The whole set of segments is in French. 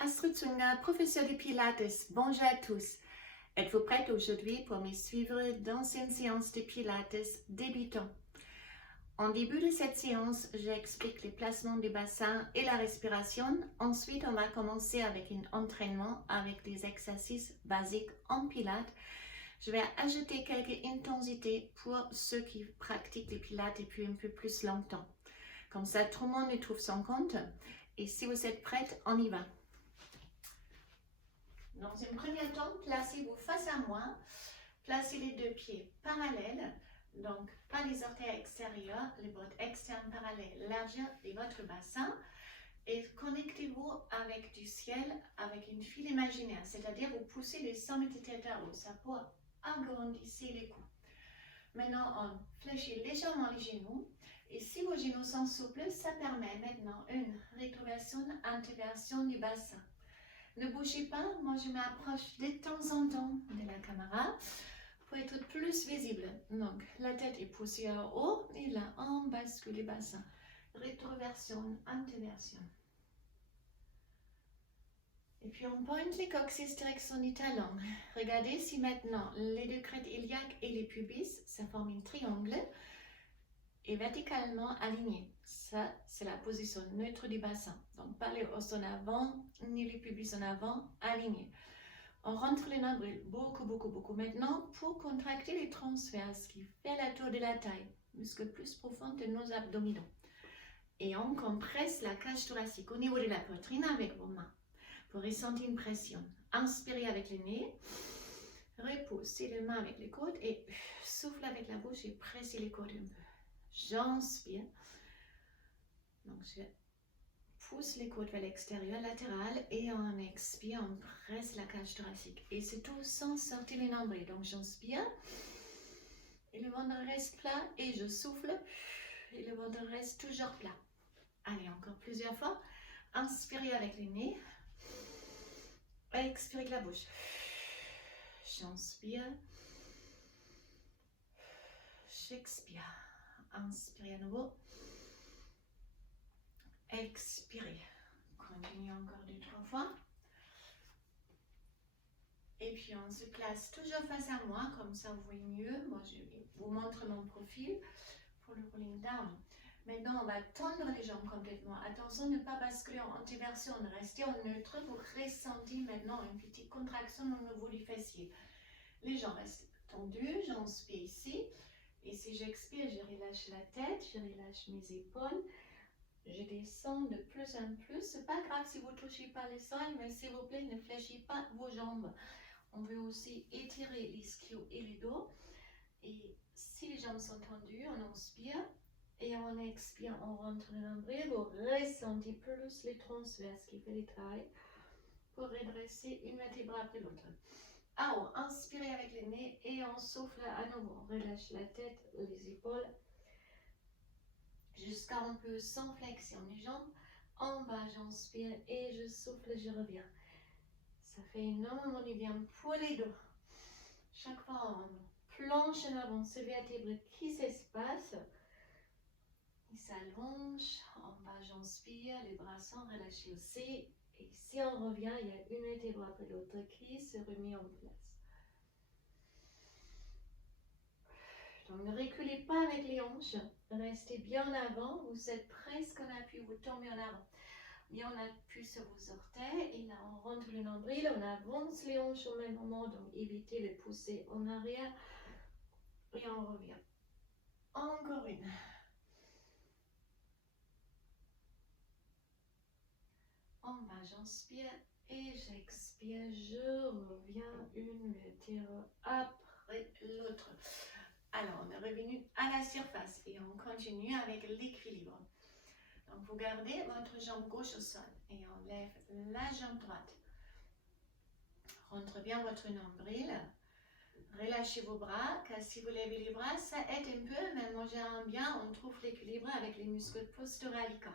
Astrid Tsunga, professeur de Pilates. Bonjour à tous. Êtes-vous prête aujourd'hui pour me suivre dans une séance de Pilates débutant? En début de cette séance, j'explique les placements du bassin et la respiration. Ensuite, on va commencer avec un entraînement avec des exercices basiques en Pilates. Je vais ajouter quelques intensités pour ceux qui pratiquent les Pilates depuis un peu plus longtemps. Comme ça, tout le monde y trouve son compte. Et si vous êtes prête, on y va. Dans un premier temps, placez-vous face à moi. Placez les deux pieds parallèles. Donc, pas les orteils extérieurs, les bottes externes parallèles, largeur de votre bassin. Et connectez-vous avec du ciel, avec une file imaginaire. C'est-à-dire, vous poussez les sommets de tête à haut. Ça pour agrandir les coups. Maintenant, on fléchit légèrement les genoux. Et si vos genoux sont souples, ça permet maintenant une rétroversion, introversion du bassin. Ne bougez pas, moi je m'approche de temps en temps de la caméra pour être plus visible. Donc la tête est poussée en haut et là on bascule le bassin. Rétroversion, introversion. Et puis on pointe les coccyx direction du talon. Regardez si maintenant les deux crêtes iliaques et les pubis, ça forme un triangle et verticalement aligné. Ça, c'est la position neutre du bassin. Donc, pas les os en avant, ni les pubis en avant, alignés. On rentre les nombrils, beaucoup. Maintenant, pour contracter les transverses qui fait la tour de la taille, muscle plus profond de nos abdominaux. Et on compresse la cage thoracique au niveau de la poitrine avec vos mains pour ressentir une pression. Inspirez avec le nez, repoussez les mains avec les côtes et soufflez avec la bouche et pressez les côtes un peu. J'inspire. Donc, je pousse les côtes vers l'extérieur, latéral, et on expire, on presse la cage thoracique. Et c'est tout sans sortir les nombrils. Donc, j'inspire, et le ventre reste plat, et je souffle, et le ventre reste toujours plat. Allez, encore plusieurs fois. Inspirez avec le nez, expirez avec la bouche. J'inspire, j'expire. Inspirez à nouveau. Expirez. Continuez encore 2-3 fois. Et puis on se place toujours face à moi, comme ça vous voyez mieux. Moi je vous montre mon profil pour le rolling down. Maintenant on va tendre les jambes complètement. Attention de ne pas basculer en antiversion, restez en neutre. Vous ressentez maintenant une petite contraction au niveau du fessier. Les jambes restent tendues, j'inspire ici. Et si j'expire, je relâche la tête, je relâche mes épaules. Je descends de plus en plus. C'est pas grave si vous ne touchez pas le sol, mais s'il vous plaît, ne fléchissez pas vos jambes. On veut aussi étirer les ischios et le dos. Et si les jambes sont tendues, on inspire. Et on expire, on rentre le nombril. Vous ressentez plus les transverses qui fait les tailles pour redresser une vertébrale après l'autre. Alors, inspirez avec le nez et on souffle à nouveau. On relâche la tête, les épaules. Jusqu'à un peu sans flexion des jambes. En bas, j'inspire et je souffle, je reviens. Ça fait énormément du bien pour les dos. Chaque fois, on planche en avant, ce vertébré qui s'espace. Il s'allonge. En bas, j'inspire, les bras sont relâchés aussi. Et si on revient, il y a une vertébrale après l'autre qui se remet en place. Donc, ne reculez pas avec les hanches. Restez bien en avant. Vous êtes presque en appui, vous tombez en avant. Bien en appui sur vos orteils. Et là, on rentre le nombril. On avance les hanches au même moment. Donc, évitez de pousser en arrière. Et on revient. Encore une. En bas, j'inspire et j'expire. Je reviens une vertébrale après l'autre. Alors, on est revenu à la surface et on continue avec l'équilibre. Donc, vous gardez votre jambe gauche au sol et on lève la jambe droite. Rentre bien votre nombril. Relâchez vos bras, car si vous levez les bras, ça aide un peu, mais moi j'aime bien, on trouve l'équilibre avec les muscles posturalica.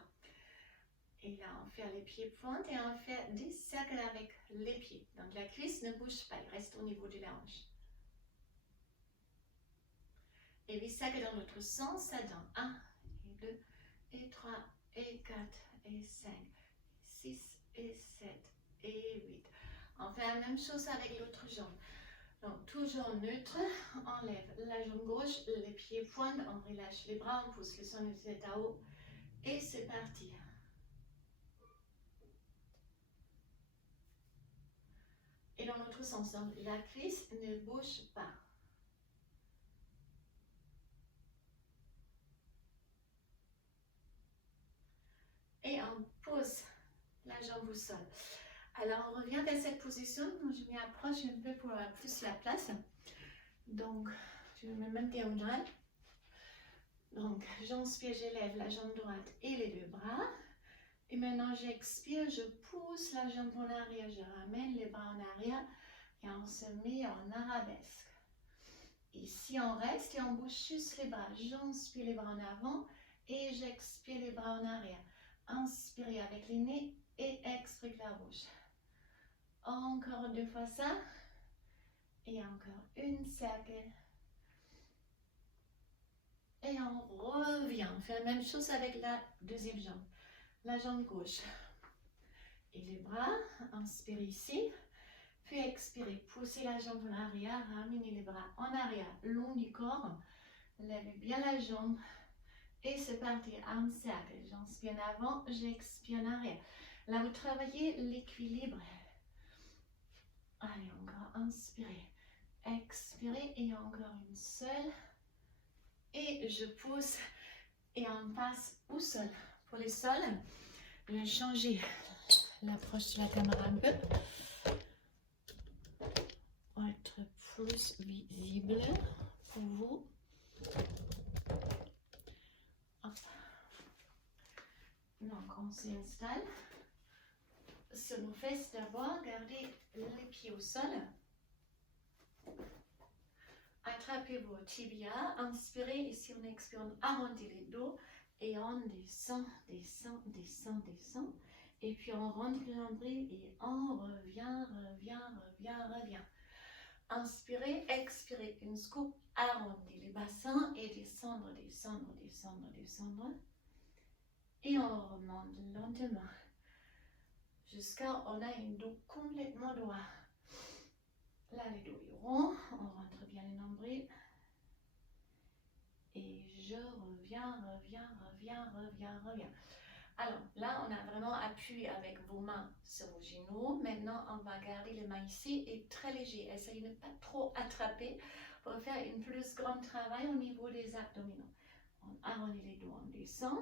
Et là, on fait les pieds pointes et on fait des cercles avec les pieds. Donc, la cuisse ne bouge pas, il reste au niveau de la hanche. Et les cercles dans l'autre sens, ça donne 1, et 2, et 3, et 4, et 5, 6, et 7, et 8. On fait la même chose avec l'autre jambe. Donc, toujours neutre, on lève la jambe gauche, les pieds pointent, on relâche les bras, on pousse le son de tête à haut. Et c'est parti. Et dans l'autre sens, donc la cuisse ne bouge pas. Et on pose la jambe au sol. Alors, on revient dans cette position. Je m'y approche un peu pour avoir plus la place. Donc, je me mets même diagonale. Donc, j'inspire, j'élève la jambe droite et les deux bras. Et maintenant, j'expire, je pousse la jambe en arrière, je ramène les bras en arrière et on se met en arabesque. Ici, on reste et on bouge juste les bras. J'inspire les bras en avant et j'expire les bras en arrière. Inspirez avec les nez et expirez la bouche. Encore 2 fois ça. Et encore une cercle. Et on revient. On fait la même chose avec la deuxième jambe. La jambe gauche. Et les bras, inspirez ici. Puis expirez, poussez la jambe en arrière, ramenez les bras en arrière, long du corps. Levez bien la jambe. Et c'est parti, un cercle. J'inspire en avant, j'expire en arrière. Là, vous travaillez l'équilibre. Allez, encore inspirez. Expirez et encore une seule. Et je pousse et on passe au sol. Pour les sols, je vais changer l'approche de la caméra un peu pour être plus visible pour vous. Hop. Donc on s'installe sur nos fesses d'abord, gardez les pieds au sol. Attrapez vos tibias, inspirez, ici on expire, on arrondit les dos et on descend, descend, descend, descend. Et puis on rentre le nombril et on revient, revient, revient, revient. Inspirez, expirez, une scoop, arrondis les bassins et descendre, descendre, descendre, descendre. Et on remonte lentement jusqu'à on a une dos complètement droit. Là, les dos est rond, on rentre bien les nombrils. Et je reviens, reviens, reviens, reviens, reviens. Alors, là, on a vraiment appuyé avec vos mains sur vos genoux. Maintenant, on va garder les mains ici et très léger. Essayez de ne pas trop attraper pour faire un plus grand travail au niveau des abdominaux. On arrondit les dos, on descend.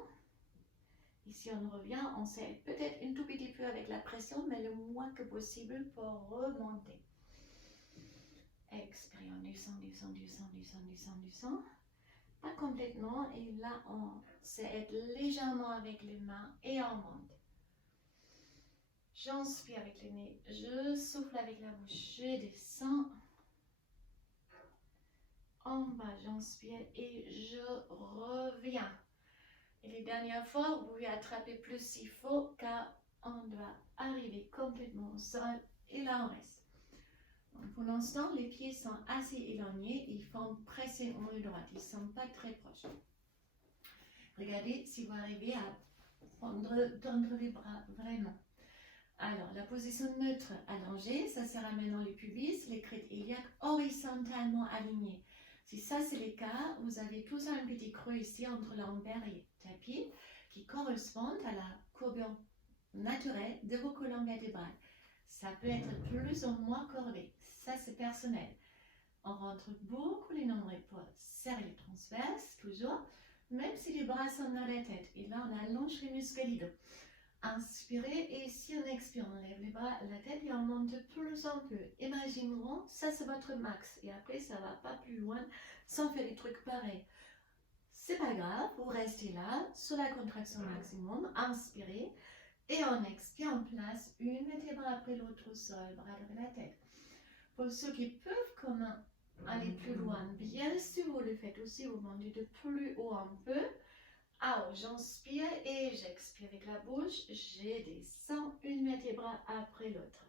Ici, on revient. On s'aide peut-être un tout petit peu avec la pression, mais le moins que possible pour remonter. Expirez, on descend, descend, descend, descend, descend, descend. Pas complètement, et là on s'aide légèrement avec les mains et on monte. J'inspire avec le nez, je souffle avec la bouche, je descends. En bas, j'inspire et je reviens. Et les dernières fois, vous pouvez attraper plus s'il faut, car on doit arriver complètement au sol et là on reste. Donc pour l'instant, les pieds sont assez éloignés, ils font presser en haut droite, ils ne sont pas très proches. Regardez si vous arrivez à tendre les bras vraiment. Alors, la position neutre allongée, ça sera maintenant les pubis, les crêtes iliaques horizontalement alignés. Si ça c'est le cas, vous avez tous un petit creux ici entre lombaire et tapis qui correspondent à la courbure naturelle de vos colonnes vertébrales. Ça peut être plus ou moins cordé, ça c'est personnel. On rentre beaucoup les nombrils pour serrer les transverses, toujours, même si les bras sont dans la tête. Et là, on allonge les muscles du dos. Inspirez et si on expire, on lève les bras, la tête et on monte plus en peu. Imaginerons, ça c'est votre max. Et après, ça ne va pas plus loin sans faire des trucs pareils. C'est pas grave, vous restez là, sur la contraction maximum. Inspirez et on expire, on place une vertèbre après l'autre au sol, bras derrière la tête. Pour ceux qui peuvent comment aller plus loin, bien sûr vous le faites aussi, vous montez de plus haut un peu. Alors, j'inspire et j'expire avec la bouche, je descends une vertèbre après l'autre.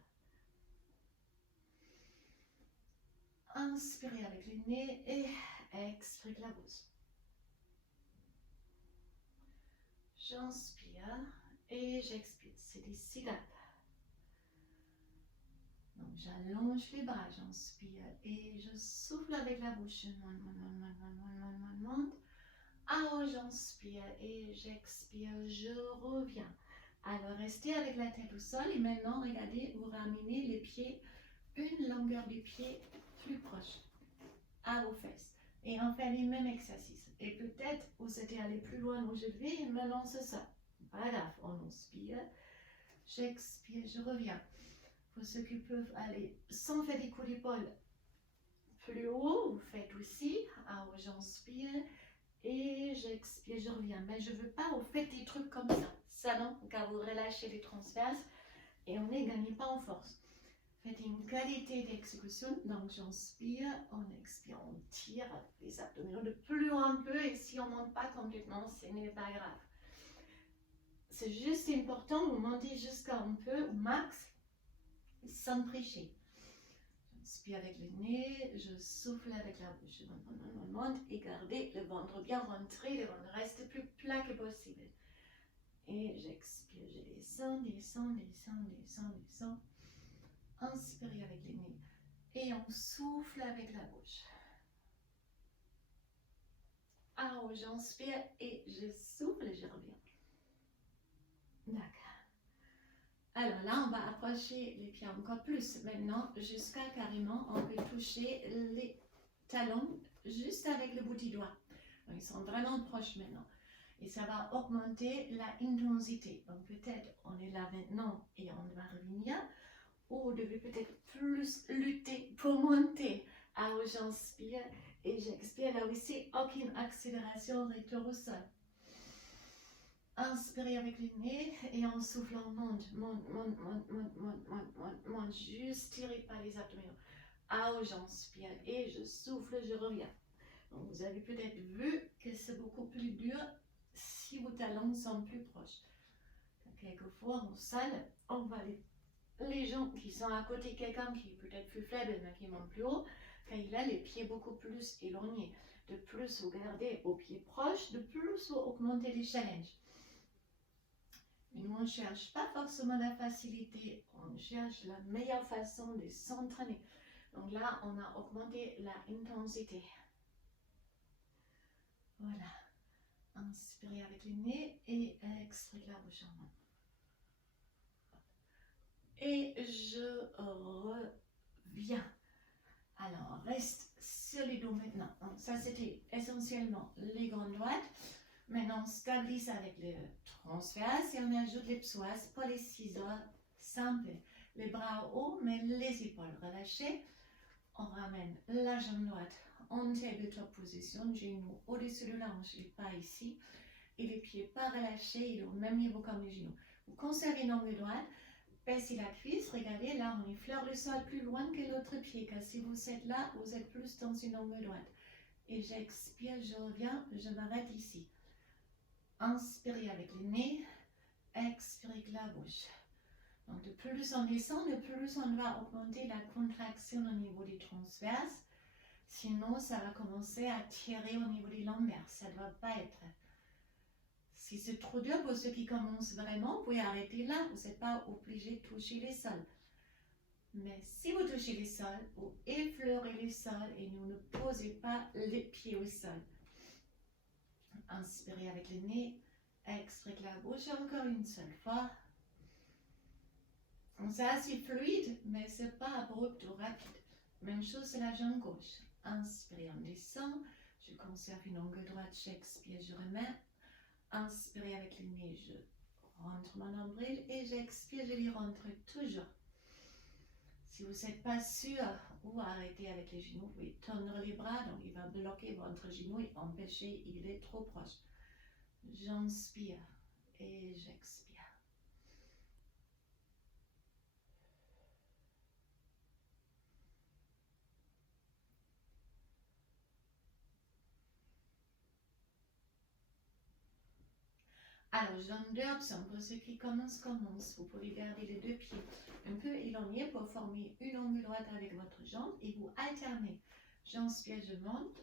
Inspirez avec le nez et expirez avec la bouche. J'inspire et j'expire, c'est des cigales. Donc j'allonge les bras, j'inspire et je souffle avec la bouche. Je monte. Alors j'inspire et j'expire, je reviens. Alors restez avec la tête au sol et maintenant regardez, vous ramenez les pieds, une longueur du pied plus proche à vos fesses. Et on fait les mêmes exercices. Et peut-être vous êtes allé plus loin où je vais et maintenant c'est ça. Voilà, on inspire, j'expire, je reviens. Pour ceux qui peuvent aller sans faire des coups d'épaule plus haut, vous faites aussi. Alors j'inspire et j'expire, je reviens. Mais je ne veux pas vous faites des trucs comme ça. Ça non, car vous relâchez les transverses et on ne gagne pas en force. Faites une qualité d'exécution. Donc j'inspire, on expire, on tire les abdominaux de plus haut un peu et si on ne monte pas complètement, ce n'est pas grave. C'est juste important, vous montez jusqu'à un peu, au max, sans tricher. J'inspire avec le nez, je souffle avec la bouche, je monte et gardez le ventre bien rentré, le ventre reste plus plat que possible. Et j'expire, je descends, descends, descends, descends, descends. Inspirez avec le nez et on souffle avec la bouche. Alors j'inspire et je souffle et je reviens. D'accord. Alors là, on va approcher les pieds encore plus. Maintenant, jusqu'à carrément, on peut toucher les talons juste avec le bout du doigt. Donc, ils sont vraiment proches maintenant. Et ça va augmenter la intensité. Donc, peut-être on est là maintenant et on va revenir. Ou vous devez peut-être plus lutter pour monter. Alors, j'inspire et j'expire. Là aussi, aucune accélération, retour au sol. Inspirez avec le nez et en soufflant, monte, monte, monte, monte, monte, monte, monte, monte, monte. Juste tirez par les abdominaux. Alors j'inspire et je souffle, je reviens. Donc vous avez peut-être vu que c'est beaucoup plus dur si vos talons sont plus proches. Quelquefois en salle, on va les gens qui sont à côté de quelqu'un qui est peut-être plus faible mais qui monte plus haut, quand il a les pieds beaucoup plus éloignés. De plus vous gardez aux pieds proches, de plus vous augmentez les challenges. Mais nous, on ne cherche pas forcément la facilité, on cherche la meilleure façon de s'entraîner. Donc là, on a augmenté la intensité. Voilà. Inspirez avec le nez et expirez la bouche en main. Et je reviens. Alors, reste sur les dos maintenant. Donc, ça, c'était essentiellement les grandes droites. Maintenant, on stabilise avec le transverse et on ajoute les psoas pour les ciseaux simples. Les bras hauts, mais les épaules relâchées. On ramène la jambe droite en tabletop position, genou au-dessus de l'ange et pas ici. Et les pieds pas relâchés, il est au même niveau comme les genoux. Vous conservez l'angle droite, baissez la cuisse, regardez, là on effleure le sol plus loin que l'autre pied, car si vous êtes là, vous êtes plus dans une angle droite. Et j'expire, je reviens, je m'arrête ici. Inspirez avec le nez, expirez avec la bouche. Donc de plus on descend, de plus on va augmenter la contraction au niveau des transverses. Sinon, ça va commencer à tirer au niveau des lombaires. Ça ne doit pas être. Si c'est trop dur pour ceux qui commencent vraiment, vous pouvez arrêter là. Vous n'êtes pas obligé de toucher les sols. Mais si vous touchez les sols, vous effleurez les sols et vous ne posez pas les pieds au sol. Inspirez avec le nez, expirez avec la bouche encore une seule fois. C'est assez fluide, mais ce n'est pas abrupt ou rapide. Même chose sur la jambe gauche. Inspirez, on descend. Je conserve une angle droite, j'expire, je remets. Inspirez avec le nez, je rentre mon nombril et j'expire, je les rentre toujours. Si vous n'êtes pas sûr, ou arrêtez avec les genoux, vous pouvez tendre les bras, donc il va bloquer votre genou et empêcher, il est trop proche. J'inspire et j'expire. Alors, jambe d'Hudson, pour ceux qui commencent. Vous pouvez garder les deux pieds un peu éloignés pour former une angle droite avec votre jambe et vous alternez. J'inspire, je monte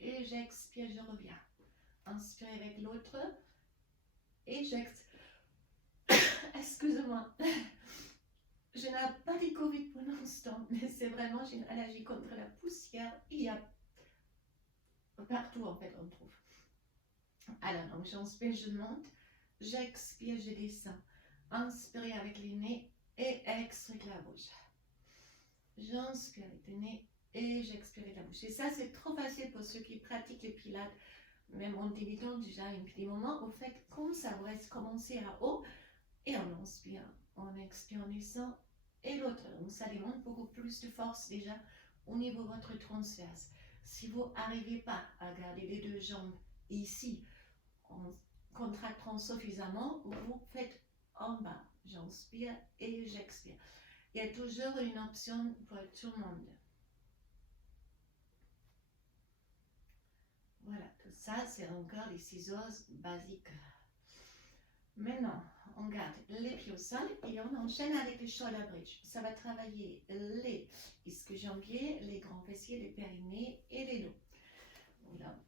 et j'expire, je reviens. Inspirez avec l'autre et j'expire. Excusez-moi. Je n'ai pas de Covid pour l'instant, mais c'est vraiment, j'ai une allergie contre la poussière. Il y a partout en fait, on trouve. Alors, donc j'inspire, je monte, j'expire, je descends. Inspirez avec les nez et expirez avec la bouche. J'inspire avec le nez et j'expire avec la bouche. Et ça, c'est trop facile pour ceux qui pratiquent les pilates, même en débutant déjà un petit moment. Au fait, comme ça, vous reste commencer à haut et on inspire, on expire, on descend et l'autre. Donc ça demande beaucoup plus de force déjà au niveau de votre transverse. Si vous n'arrivez pas à garder les deux jambes ici en contractant suffisamment, vous faites en bas. J'inspire et j'expire. Il y a toujours une option pour tout le monde. Voilà, tout ça, c'est encore les ciseaux basiques. Maintenant, on garde les pieds au sol et on enchaîne avec le shoulder bridge. Ça va travailler les ischio-jambiers, les grands fessiers, les périnées et les dos. Voilà.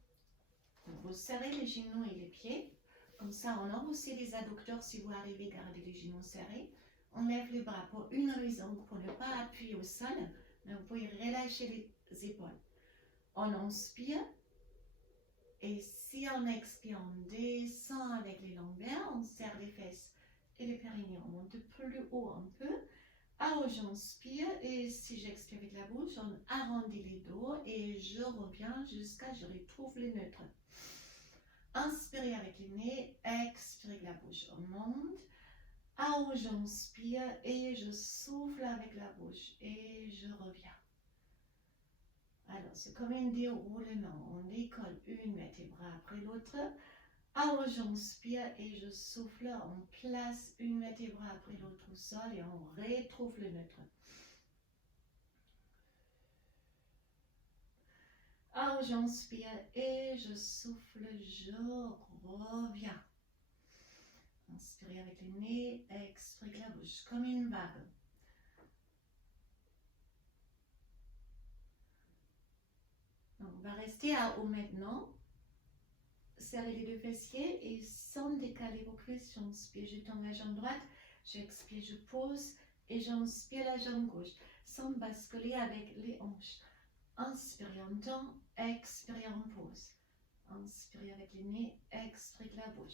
Vous serrez les genoux et les pieds. Comme ça, on ouvre aussi les adducteurs si vous arrivez à garder les genoux serrés. On lève les bras pour une raison, pour ne pas appuyer au sol, mais vous pouvez relâcher les épaules. On inspire et si on expire, on descend avec les lombaires, on serre les fesses et les périnées. On monte plus haut un peu. Alors j'inspire et si j'expire avec la bouche, on arrondit les dos et je reviens jusqu'à ce que je retrouve le neutre. Inspirez avec le nez, expirez avec la bouche, on monte. Alors j'inspire et je souffle avec la bouche et je reviens. Alors c'est comme un déroulement, on décolle une vertébrale après l'autre. Alors j'inspire et je souffle, on place une vertébrale après l'autre au sol et on retrouve le neutre. Alors j'inspire et je souffle, je reviens. Inspirez avec le nez, expirez la bouche comme une vague. Donc, on va rester à haut maintenant. Serrez les deux fessiers et sans décaler vos cuisses, j'inspire, je tends la jambe droite, j'expire, je pose et j'inspire la jambe gauche, sans basculer avec les hanches. Inspirez en temps, expirez en pause. Inspirez avec le nez, expirez la bouche.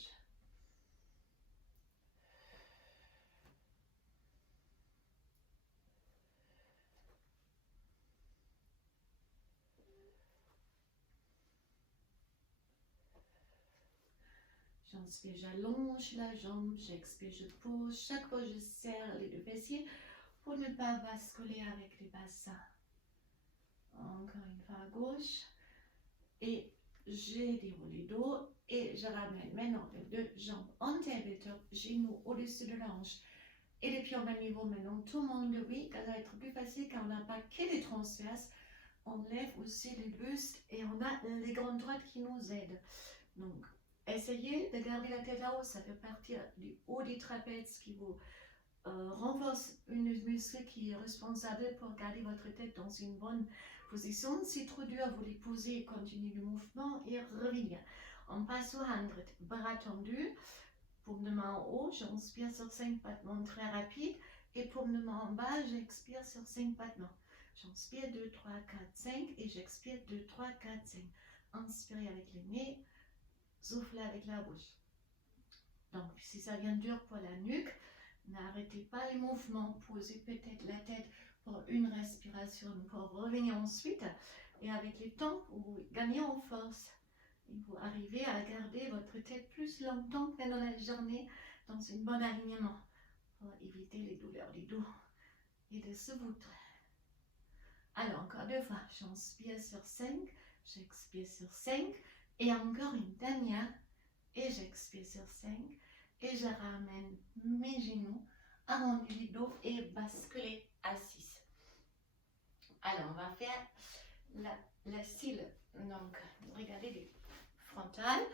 J'inspire, j'allonge la jambe, j'expire, je pose. Chaque fois, je serre les deux fessiers pour ne pas basculer avec les bassins. Encore une fois à gauche. Et je déroule le dos et je ramène maintenant les deux jambes en tabletop, genoux au-dessus de la hanche. Et les pieds au même niveau maintenant. Tout le monde, oui, ça va être plus facile car on n'a pas que les transverses. On lève aussi les bustes et on a les grandes droites qui nous aident. Donc, essayez de garder la tête là-haut, ça fait partie du haut des trapèzes qui vous renforce une muscle qui est responsable pour garder votre tête dans une bonne position. Si trop dur, vous les posez, continuez le mouvement et revenir. On passe au 100, bras tendus, paume de main en haut, j'inspire sur 5 battements très rapides et paume de main en bas, j'expire sur 5 battements. J'inspire 2, 3, 4, 5 et j'expire 2, 3, 4, 5. Inspirez avec le nez, soufflez avec la bouche. Donc, si ça vient dur pour la nuque, n'arrêtez pas les mouvements, posez peut-être la tête pour une respiration, pour revenir ensuite. Et avec le temps, vous gagnez en force. Et vous arrivez à garder votre tête plus longtemps pendant la journée dans un bon alignement pour éviter les douleurs du dos et de se voûter. Alors, encore deux fois, j'inspire sur 5, j'expire sur 5 et encore une dernière et j'expire sur 5. Et je ramène mes genoux, arrondis le dos et basculer à 6. Alors, on va faire la cile. Donc, regardez les frontales.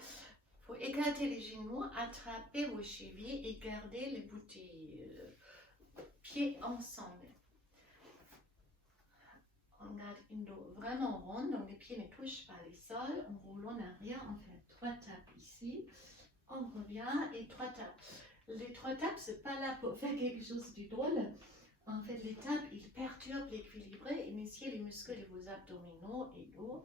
Pour écarter les genoux, attrapez vos chevilles et gardez les bouts des pieds ensemble. On garde une dos vraiment ronde, donc les pieds ne touchent pas le sol. On roule en arrière, on fait 3 tapes ici. On revient et 3 tapes. Les 3 tapes, c'est pas là pour faire quelque chose de drôle. En fait, l'étape, il perturbe l'équilibre. Initiez les muscles de vos abdominaux et dos.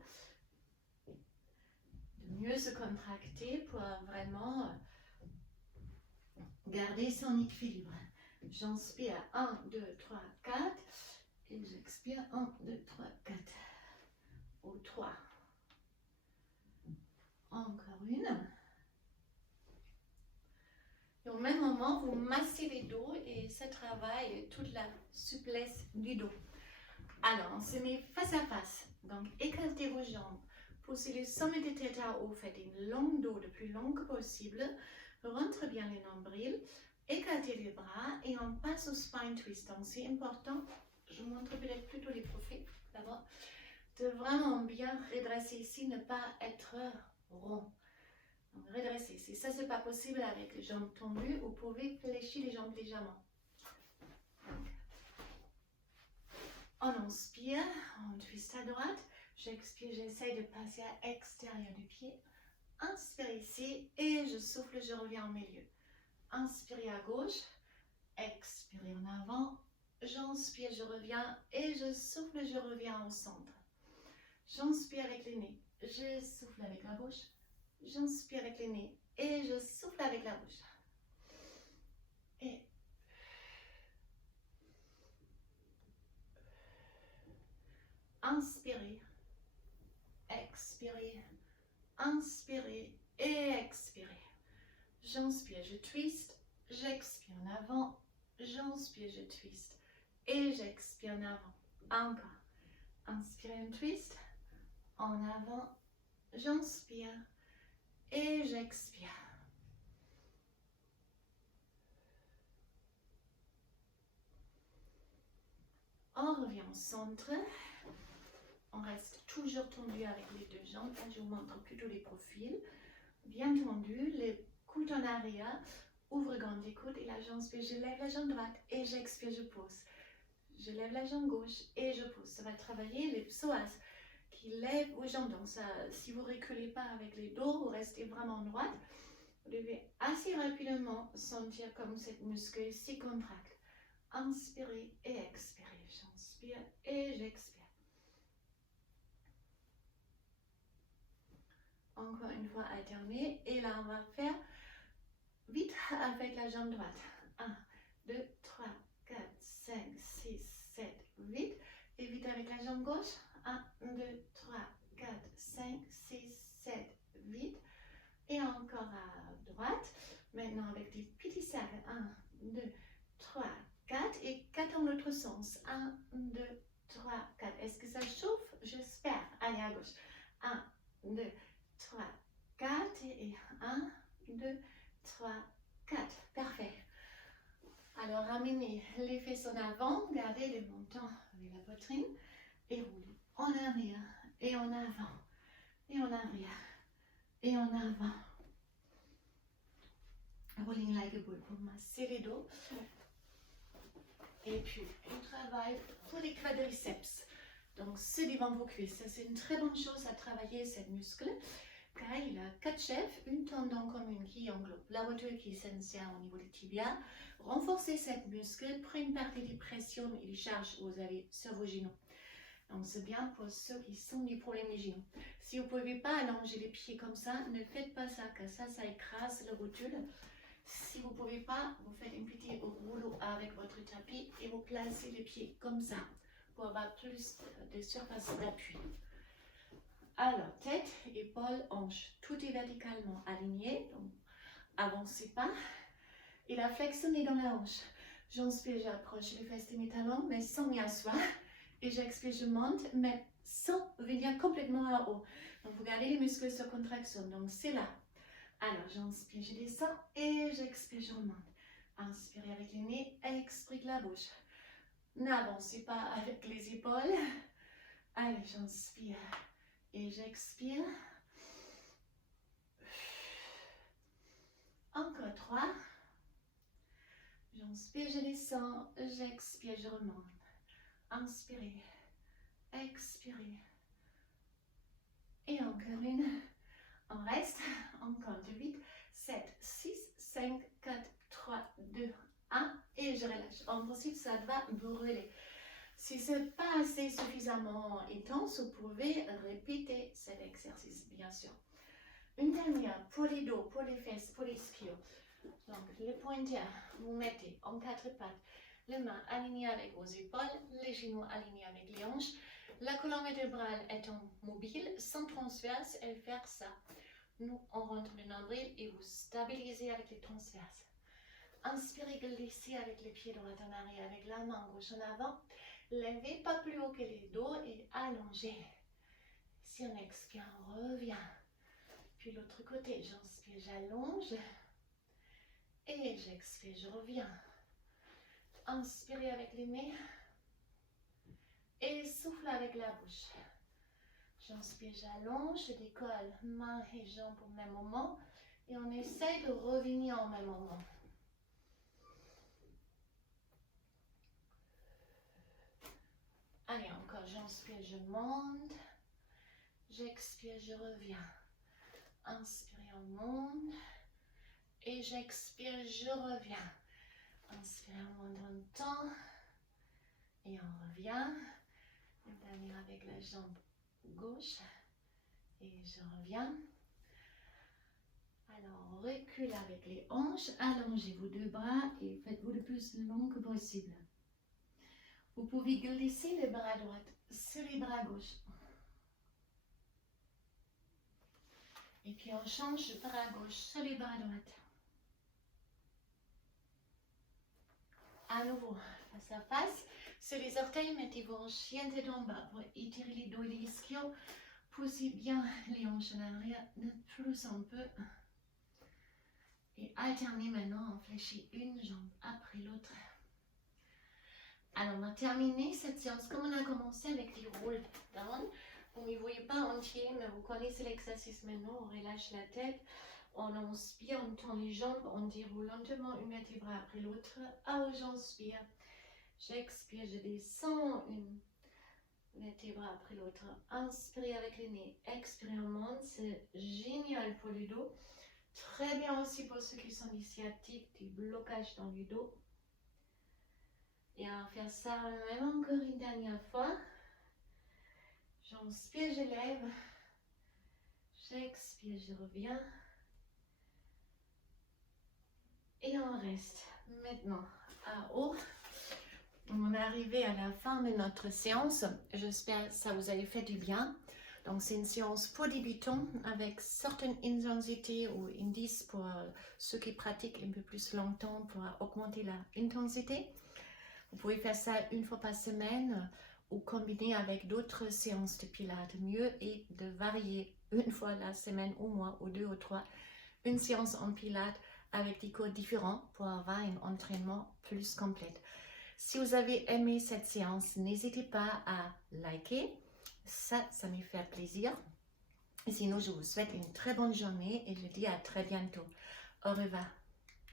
De mieux se contracter pour vraiment garder son équilibre. J'inspire 1, 2, 3, 4. Et j'expire 1, 2, 3, 4. Au 3. Encore une. Et au même moment, vous massez les dos et ça travaille toute la souplesse du dos. Alors, on se met face à face. Donc, écartez vos jambes. Poussez le sommet de tête à haut. Faites une longue dos le plus long que possible. Rentre bien les nombrils. Écartez les bras et on passe au spine twist. Donc, c'est important. Je vous montre peut-être plutôt les profils d'abord. De vraiment bien redresser ici, ne pas être rond. Donc, redresser. Si ça, c'est pas possible avec les jambes tendues, vous pouvez fléchir les jambes légèrement. Donc, on inspire, on twist à droite. J'expire, j'essaye de passer à l'extérieur du pied. Inspire ici et je souffle, je reviens au milieu. Inspirez à gauche, expirez en avant. J'inspire, je reviens et je souffle, je reviens au centre. J'inspire avec le nez, je souffle avec la bouche. J'inspire avec le nez et je souffle avec la bouche. Et inspirez, expirez, inspirez et expirez. J'inspire, je twist, j'expire en avant, j'inspire, je twist et j'expire en avant. Encore. Inspire, un twist, en avant, j'inspire et j'expire. On revient au centre. On reste toujours tendu avec les deux jambes. Là, je vous montre plutôt les profils. Bien tendu, les coudes en arrière. Ouvre grand les coudes et là, j'inspire, je lève la jambe droite et j'expire, je pose. Je lève la jambe gauche et je pose. Ça va travailler les psoas qui lèvent vos jambes. Donc, ça, si vous ne reculez pas avec les dos, vous restez vraiment droite. Vous devez assez rapidement sentir comme cette muscle ici contracte. Inspirez et expirez. J'inspire et j'expire. Encore une fois alterner. Et là, on va faire vite avec la jambe droite. 1, 2, 3, 4, 5, 6, 7, 8. Et vite avec la jambe gauche. 1, 2, 3, 4, 5, 6, 7, 8. Et encore à droite. Maintenant avec des petits cercles. 1, 2, 3, 4. Et 4 en l'autre sens. 1, 2, 3, 4. Est-ce que ça chauffe? J'espère. Allez, à gauche. 1, 2, 3, 4. Et 1, 2, 3, 4. Parfait. Alors, ramenez les fesses en avant. Gardez les montants avec la poitrine. Et roulez en arrière. Et en avant. Et en arrière. Et en avant. Rolling like a bull pour masser les dos. Et puis, on travaille pour les quadriceps. Donc, c'est devant vos cuisses. Ça, c'est une très bonne chose à travailler, cette muscle. Car il a 4 chefs, une tendon commune qui englobe la rotule qui s'insère au niveau des tibias. Renforcez cette muscle, prenez une partie des pressions et des charges que vous avez sur vos genoux. Donc, c'est bien pour ceux qui sont des problèmes des genoux. Si vous ne pouvez pas allonger les pieds comme ça, ne faites pas ça, car ça écrase la rotule. Si vous ne pouvez pas, vous faites un petit rouleau avec votre tapis et vous placez les pieds comme ça pour avoir plus de surface d'appui. Alors, tête, épaules, hanches, tout est verticalement aligné, donc avancez pas. Et la flexion est dans la hanche. J'inspire, j'approche les fesses de mes talons, mais sans m'y asseoir. Et j'expire, je monte, mais sans venir complètement à haut. Donc, vous gardez les muscles sur contraction, donc c'est là. Alors, j'inspire, je descends et j'expire, je remonte. Inspirez avec le nez, expirez la bouche. N'avancez pas avec les épaules. Allez, j'inspire et j'expire. Encore 3. J'inspire, je descends, j'expire, je remonte. Inspirez, expirez. Et encore une. On reste, on compte 8, 7, 6, 5, 4, 3, 2, 1 et je relâche. En principe, ça va brûler. Si ce n'est pas assez suffisamment intense, vous pouvez répéter cet exercice, bien sûr. Une dernière pour les dos, pour les fesses, pour les ischios. Donc, le pointeur, vous mettez en 4 pattes, les mains alignées avec vos épaules, les genoux alignés avec les hanches. La colonne vertébrale étant mobile, sans transverse, elle fait ça. Nous, on rentre le nombril et vous stabilisez avec les transverses. Inspirez, glissez avec les pieds droits en arrière, avec la main gauche en avant. Levez pas plus haut que les dos et allongez. Si on expire, on revient. Puis l'autre côté, j'inspire, j'allonge. Et j'expire, je reviens. Inspirez avec les mains. Et souffle avec la bouche. J'inspire, j'allonge, je décolle mains et jambes au même moment. Et on essaye de revenir au même moment. Allez, encore, j'inspire, je monte. J'expire, je reviens. Inspire, on monte. Et j'expire, je reviens. Inspire, on monte un temps. Et on revient. Une dernière avec la jambe gauche. Et je reviens. Alors, recule avec les hanches. Allongez vos deux bras et faites-vous le plus long que possible. Vous pouvez glisser les bras droits sur les bras gauches. Et puis on change bras gauche sur les bras droits. À nouveau, face à face. Sur les orteils, mettez vos chien tête en bas pour étirer les dos et les ischios. Poussez bien les hanches en arrière, de plus un peu. Et alternez maintenant, on fléchit une jambe après l'autre. Alors, on va terminer cette séance comme on a commencé avec les roll down. Vous ne me voyez pas entier, mais vous connaissez l'exercice maintenant. On relâche la tête, on inspire, on tend les jambes, on déroule lentement une vertébrale après l'autre. Ah, j'inspire, j'expire, je descends une vertébrale après l'autre. Inspirez avec les nez, expirez, on monte. C'est génial pour le dos. Très bien aussi pour ceux qui sont des sciatiques, des blocages dans le dos. Et on va faire ça même encore une dernière fois. J'inspire, je lève. J'expire, je reviens. Et on reste maintenant à haut. On est arrivé à la fin de notre séance. J'espère que ça vous a fait du bien. Donc c'est une séance pour débutants avec certaines intensités ou indices pour ceux qui pratiquent un peu plus longtemps pour augmenter l'intensité. Vous pouvez faire ça une fois par semaine ou combiner avec d'autres séances de pilates. Mieux est de varier une fois la semaine au mois ou 2 ou 3 une séance en pilates avec des cours différents pour avoir un entraînement plus complet. Si vous avez aimé cette séance, n'hésitez pas à liker. Ça me fait plaisir. Et sinon, je vous souhaite une très bonne journée et je dis à très bientôt. Au revoir.